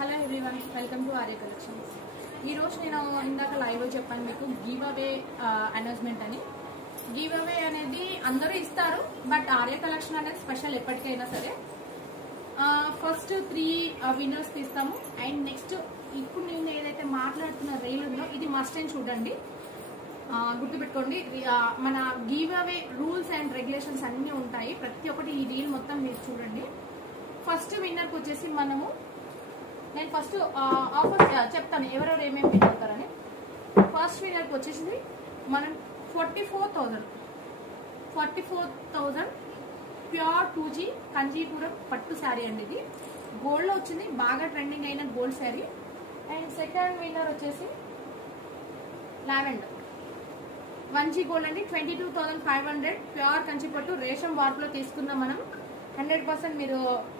Hello everyone, welcome to Arya collections. ఈరోజు నేను ఇందాక లైవ్లో చెప్పాను మీకు గివ్ అవే అనౌన్స్మెంట్ అని. గివ్ అవే అనేది అందరూ ఇస్తారు, బట్ ఆర్య కలెక్షన్ అనేది స్పెషల్ ఎప్పటికైనా సరే. ఫస్ట్ 3 విన్నర్స్ తీస్తాము. అండ్ నెక్స్ట్ ఇప్పుడు నేను ఏదైతే మాట్లాడుతున్న రీల్ ఉందో ఇది మస్ట్ అని చూడండి, గుర్తుపెట్టుకోండి. మన give away rules and regulations అన్నీ ఉంటాయి, ప్రతి ఒక్కటి ఈ రీల్ మొత్తం మీరు చూడండి. ఫస్ట్ విన్నర్కి వచ్చేసి నేను ఫస్ట్ ఆఫర్ చెప్తాను ఎవరెవరు ఏమేమి విన్ అవుతారని. ఫస్ట్ విన్నర్కి వచ్చేసి మనం 44,000 ప్యూర్ 2G కంజీపురం పట్టు శారీ అండి. ఇది గోల్డ్లో వచ్చింది, బాగా ట్రెండింగ్ అయిన gold sari. And second winner వచ్చేసి లావెండర్ 1G గోల్డ్ అండి, 22,500 ప్యూర్ కంచిపట్టు రేషం వార్పులో తీసుకుందాం మనం. 100% మీరు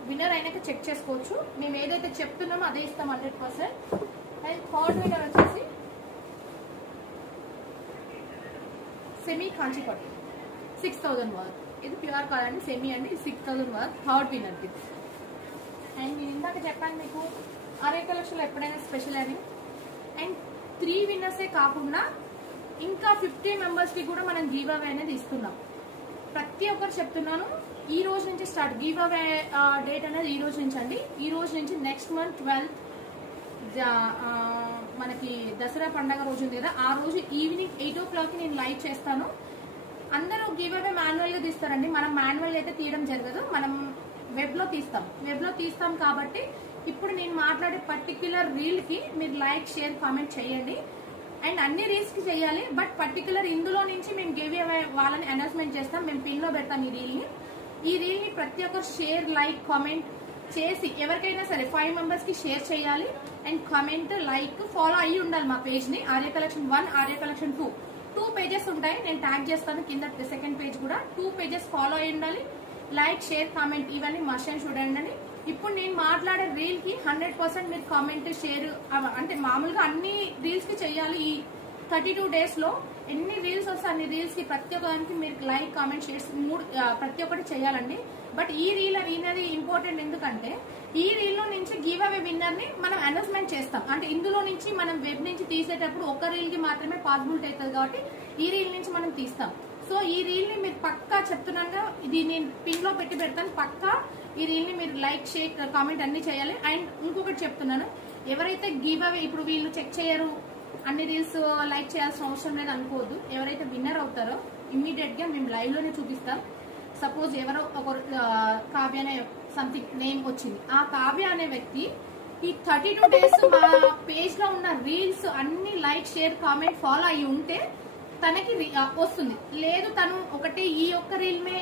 విన్నర్ అయినాక చెక్ చేసుకోవచ్చు. మేము ఏదైతే చెప్తున్నామో అదే ఇస్తాం 100%. అండ్ థర్డ్ విన్నర్ వచ్చేసి సెమీ కాంచిపట్టు 6,000 వర్త్. ఇది ప్యూర్ కాదండి, సెమీ అండి, 6,000 వర్త్ థర్డ్ విన్నర్కి. అండ్ నేను ఇందాక చెప్పాను మీకు ఆర్య కలెక్షన్లో ఎప్పుడైనా స్పెషల్ అని. అండ్ 3 విన్నర్సే కాకుండా ఇంకా 50 మెంబర్స్కి కూడా మనం గివ్ అవే అనేది ఇస్తున్నాం. ప్రతి ఒక్కరు చెప్తున్నాను, ఈ రోజు నుంచి స్టార్ట్ గివ్ అవే డేట్ అనేది ఈ రోజు నుంచి అండి. ఈ రోజు నుంచి నెక్స్ట్ మంత్ 12th మనకి దసరా పండగ రోజు ఉంది కదా, ఆ రోజు ఈవినింగ్ 8 o'clock నేను లైవ్ చేస్తాను. అందరూ గివ్ అవే మాన్యువల్గా తీస్తారండి, మనం మాన్యువల్ అయితే తీయడం జరగదు, మనం వెబ్లో తీస్తాం కాబట్టి ఇప్పుడు నేను మాట్లాడే పర్టిక్యులర్ రీల్కి మీరు లైక్, షేర్, కామెంట్ చేయండి. అండ్ అన్ని రీల్స్కి చేయాలి, బట్ పర్టికులర్ ఇందులో నుంచి మేము గివ్ అవే వాళ్ళని అనౌన్స్మెంట్ చేస్తాం, మేము పిన్లో పెడతాం ఈ రీల్ని ప్రతి ఒక్కరు షేర్, లైక్, కామెంట్ చేసి ఎవరికైనా సరే 5 మెంబర్స్కి షేర్ చేయాలి. అండ్ కామెంట్, లైక్, ఫాలో అయ్యి ఉండాలి మా పేజ్ని. Arya collection 1, Arya collection 2 pages ఉంటాయి, నేను ట్యాగ్ చేస్తాను కింద. సెకండ్ పేజ్ కూడా 2 పేజెస్ ఫాలో అయ్యి ఉండాలి. లైక్, షేర్, కామెంట్ ఇవన్నీ మస్ట్ అని చూడండి. ఇప్పుడు నేను మాట్లాడే రీల్ కి 100% మీరు కామెంట్, షేర్, అంటే మామూలుగా అన్ని రీల్స్ కి చేయాలి. ఈ 32 days లో ఎన్ని రీల్స్ వస్తే అన్ని రీల్స్ కి ప్రతి ఒక్కదానికి మీరు లైక్, కామెంట్, షేర్స్ 3 ప్రతి ఒక్కటి చేయాలండి. బట్ ఈ రీల్ అనేది ఇంపార్టెంట్, ఎందుకంటే ఈ రీల్ లో నుంచి గివ్ అవే విన్నర్ ని మనం అనౌన్స్మెంట్ చేస్తాం. అంటే ఇందులో నుంచి మనం వెబ్ నుంచి తీసేటప్పుడు ఒక రీల్ కి మాత్రమే పాసిబిలిటీ అవుతుంది కాబట్టి ఈ రీల్ నుంచి మనం తీస్తాం. సో ఈ రీల్ ని మీరు పక్కా చెప్తున్నాగా, ఇది నేను పిన్ లో పెట్టి పెడతాను, పక్కా ఈ రీల్ ని మీరు లైక్, షేర్, కామెంట్ అన్ని చేయాలి. అండ్ ఇంకొకటి చెప్తున్నాను, ఎవరైతే గివ్ అవే ఇప్పుడు వీళ్ళు చెక్ చేయరు, అన్ని రీల్స్ లైక్ చేయాల్సిన అవసరం లేదు అనుకోవద్దు. ఎవరైతే విన్నర్ అవుతారో ఇమ్మీడియట్ గా మేము లైవ్ లోనే చూపిస్తాం. సపోజ్ ఎవరో ఒకరు కావ్య అనే సంథింగ్ నేమ్ వచ్చింది, ఆ కావ్య అనే వ్యక్తి ఈ 32 days మా పేజ్ లో ఉన్న రీల్స్ అన్ని లైక్, షేర్, కామెంట్ ఫాలో అయ్యి ఉంటే తనకి వస్తుంది. లేదు తను ఒకటి ఈ ఒక్క రీల్ మే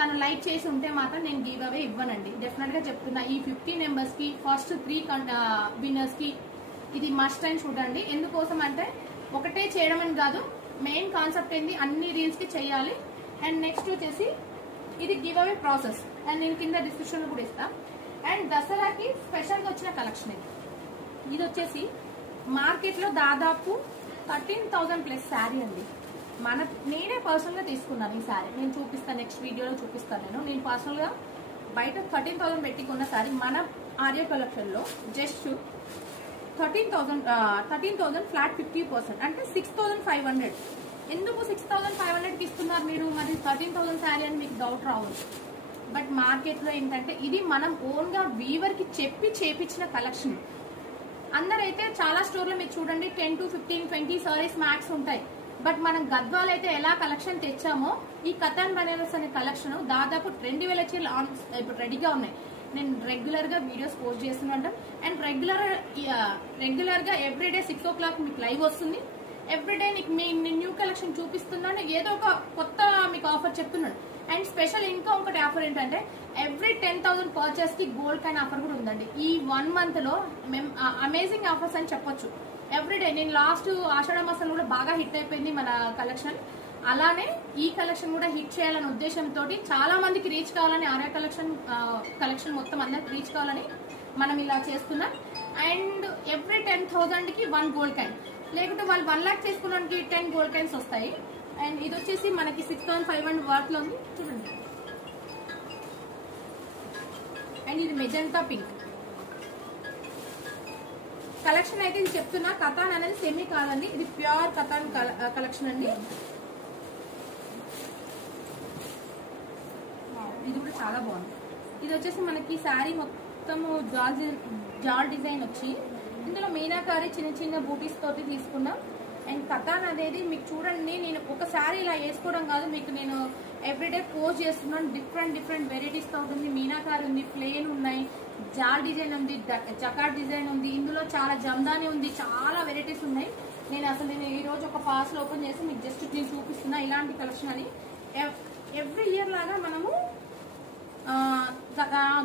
తను లైక్ చేసి ఉంటే మాత్రం నేను గివ్ అవే ఇవ్వనండి. డెఫినెట్ గా చెప్తున్నా, ఈ 50 మెంబర్స్ కి ఫస్ట్ 3 విన్నర్స్ కి ఇది మస్ట్ అని చూడండి. ఎందుకోసం అంటే ఒకటే చేయడం అని కాదు, మెయిన్ కాన్సెప్ట్ ఏంది, అన్ని రీల్స్ కి చేయాలి. అండ్ నెక్స్ట్ వచ్చేసి ఇది గివ్ అవే ప్రాసెస్, అండ్ నేను కింద డిస్క్రిప్షన్ లో కూడా ఇస్తా. అండ్ దసరాకి స్పెషల్ గా వచ్చిన కలెక్షన్ ఇది వచ్చేసి మార్కెట్ లో దాదాపు 13,000+ శారీ అండి. నేనే పర్సనల్ గా తీసుకున్నాను ఈ శారీ, నేను చూపిస్తాను, నెక్స్ట్ వీడియోలో చూపిస్తాను. నేను పర్సనల్ గా బయట 13,000 పెట్టుకున్న శారీ మన ఆర్య కలెక్షన్ లో జస్ట్ 13,000 ఫ్లాట్ 50%, అంటే 6,500. ఎందుకు 6,500కి ఇస్తున్నారు మీరు, మరి 13,000 శారీ అని మీకు డౌట్ రావచ్చు. బట్ మార్కెట్లో ఏంటంటే ఇది మనం ఓన్ గా వీవర్ కి చెప్పి చేపించిన కలెక్షన్. అందరైతే చాలా స్టోర్లో మీరు చూడండి 10 to 15, 20 సారీస్ మ్యాక్స్ ఉంటాయి. బట్ మనం గద్వాల్ అయితే ఎలా కలెక్షన్ తెచ్చామో, ఈ కథన్ బనారస్ అనే కలెక్షన్ దాదాపు 2,000 చీరలు ఇప్పుడు రెడీగా ఉన్నాయి. నేను రెగ్యులర్ గా వీడియోస్ పోస్ట్ చేస్తున్నాను. అండ్ రెగ్యులర్ గా ఎవ్రీడే 6 o'clock మీకు లైవ్ వస్తుంది. ఎవ్రీడే మీ న్యూ కలెక్షన్ చూపిస్తున్నాను, ఏదో ఒక కొత్త మీకు ఆఫర్ చెప్తున్నాను. అండ్ స్పెషల్ ఇంకా ఒకటి ఆఫర్ ఏంటంటే ఎవ్రీ 10,000 పర్చేస్ కి గోల్డ్ కాయిన్ ఆఫర్ కూడా ఉందండి. ఈ 1 month లో మేము అమేజింగ్ ఆఫర్స్ అని చెప్పొచ్చు. ఎవ్రీడే నేను లాస్ట్ ఆషాఢ మాసం కూడా బాగా హిట్ అయిపోయింది మన కలెక్షన్, అలానే ఈ కలెక్షన్ కూడా హిట్ చేయాలనే ఉద్దేశంతో చాలా మందికి రీచ్ కావాలని, ఆర్య కలెక్షన్ మొత్తం అందరికి రీచ్ కావాలని మనం ఇలా చేస్తున్నాం. అండ్ ఎవ్రీ 10,000 కి 1 గోల్డ్ కాయిన్, లేకుంటే వాళ్ళు 1 lakh చేసుకోవడానికి 10 గోల్డ్ కాయిన్స్ వస్తాయి. అండ్ ఇది వచ్చేసి మనకి 6,500 వర్త్ లో ఉంది చూడండి. అండ్ ఇది మెజెంటా పింక్, కలెక్షన్ అయితే ఇది చెప్తున్నా, కథాన్ అనేది సెమీ కాదండి, ఇది ప్యూర్ కథాన్ కలెక్షన్ అండి. ఇది కూడా చాలా బాగుంది. ఇది వచ్చేసి మనకి శారీ మొత్తము జాల్ డిజైన్ వచ్చి ఇందులో మీనాకారి చిన్న చిన్న బూటీస్ తోటి తీసుకున్నాం. అండ్ కథాన్ అనేది మీకు చూడండి, నేను ఒకసారి ఇలా వేసుకోవడం కాదు, మీకు నేను ఎవ్రీడే పోస్ట్ చేస్తున్నాను. డిఫరెంట్ వెరైటీస్తో ఉంటుంది. మీనాకారి ఉంది, ప్లేన్ ఉన్నాయి, జాల్ డిజైన్ ఉంది, జకాట్ డిజైన్ ఉంది, ఇందులో చాలా జమ్దాని ఉంది, చాలా వెరైటీస్ ఉన్నాయి. నేను ఈ రోజు ఒక పార్సల్ ఓపెన్ చేసి మీకు జస్ట్ నేను చూపిస్తున్నా ఇలాంటి కలెక్షన్ అని. ఎవ్రీ ఇయర్ లాగా మనము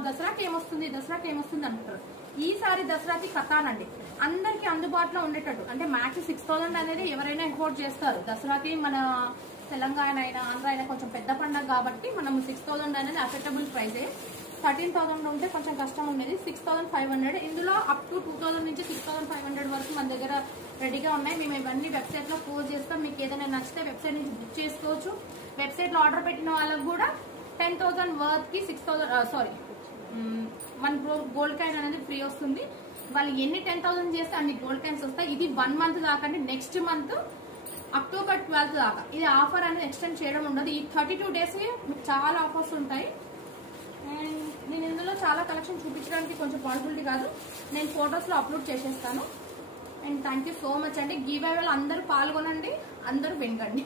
దసరాకి ఏమొస్తుంది అంటారు. ఈసారి దసరాకి కథాన్ అండి అందరికి అందుబాటులో ఉండేటట్టు, అంటే మ్యాక్స్ 6000 అనేది ఎవరైనా ఇంపోర్ట్ చేస్తారు. దసరాకి మన తెలంగాణ అయినా ఆంధ్ర అయినా కొంచెం పెద్ద పండుగ కాబట్టి మనం 6000 అనేది అఫోర్డబుల్ ప్రైసే. 13,000 ఉంటే కొంచెం కష్టం ఉండేది. 6,500 ఇందులో అప్ టు 2,000 నుంచి 6,500 వరకు మన దగ్గర రెడీగా ఉన్నాయి. మేము ఇవన్నీ వెబ్సైట్ లో పోస్ట్ చేస్తాం. మీకు ఏదైనా నచ్చితే వెబ్సైట్ నుంచి బుక్ చేసుకోవచ్చు. వెబ్సైట్ లో ఆర్డర్ పెట్టిన వాళ్ళకి కూడా 10,000 వర్త్ కి 1 గోల్డ్ కాయిన్ అనేది ఫ్రీ వస్తుంది. వాళ్ళు ఎన్ని 10,000 చేస్తే అన్ని గోల్డ్ కాయిన్స్ వస్తాయి. ఇది 1 మంత్ దాకా అండి, నెక్స్ట్ మంత్ అక్టోబర్ 12 దాకా ఇది ఆఫర్ అనేది ఎక్స్టెండ్ చేయడం ఉండదు. ఈ 32 డేస్ మీకు చాలా ఆఫర్స్ ఉంటాయి. అండ్ నేను ఇందులో చాలా కలెక్షన్ చూపించడానికి కొంచెం పాసిబిలిటీ కాదు, నేను ఫొటోస్ లో అప్లోడ్ చేసేస్తాను. And thank you so much అండి. గివ్ అవే అందరూ పాల్గొనండి, అందరూ వినకండి.